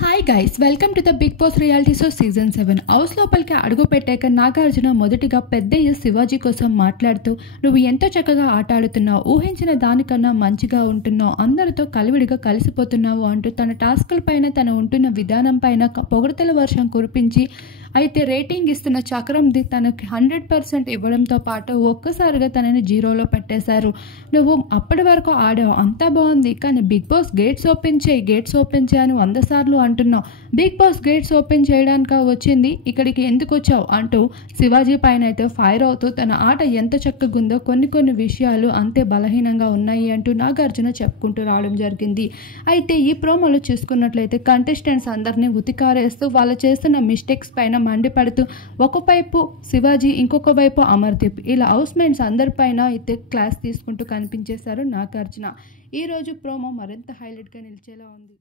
Hi guys, welcome to the Bigg Boss reality show season 7. House లోపలికి అడుగు పెట్టాక నాగార్జున మొదటిగా పెద్దయ్య శివాజీ కోసం మాట్లాడుతూ, నువ్వు ఎంతో చక్కగా ఆట ఆడుతున్నావు, ఊహించిన దానికన్నా మంచిగా ఉంటున్నావు, అందరితో కలివిడిగా కలిసిపోతున్నావు అంటూ తన టాస్కుల పైన తన ఉంటున్న విధానం పైన పొగడతల వర్షం కురిపించి, అయితే రేటింగ్ ఇస్తున్న చక్రంది తనకి 100% ఇవ్వడంతో పాటు ఒక్కసారిగా తనని జీరోలో పెట్టేశారు. నువ్వు అప్పటి వరకు ఆడావు, అంతా బాగుంది, కానీ బిగ్ బాస్ గేట్స్ ఓపెన్ చేయని 100 సార్లు అంటున్నావు. బిగ్ బాస్ గేట్స్ ఓపెన్ చేయడానికి వచ్చింది, ఇక్కడికి ఎందుకు వచ్చావు అంటూ శివాజీ పైన అయితే ఫైర్ అవుతూ తన ఆట ఎంత చక్కగుందో కొన్ని విషయాలు అంతే బలహీనంగా ఉన్నాయి అంటూ నాగార్జున చెప్పుకుంటూ రావడం జరిగింది. అయితే ఈ ప్రోమోలో చూసుకున్నట్లయితే కంటెస్టెంట్స్ అందరినీ ఉతికారేస్తూ వాళ్ళు చేస్తున్న మిస్టేక్స్ పైన మండిపడుతూ ఒకవైపు శివాజీ, ఇంకొక వైపు అమర్దీప్, ఇలా హౌస్ మేట్స్ అందరిపైన అయితే క్లాస్ తీసుకుంటూ కనిపించేశారు నాగార్జున. ఈరోజు ప్రోమో మరింత హైలైట్గా నిలిచేలా ఉంది.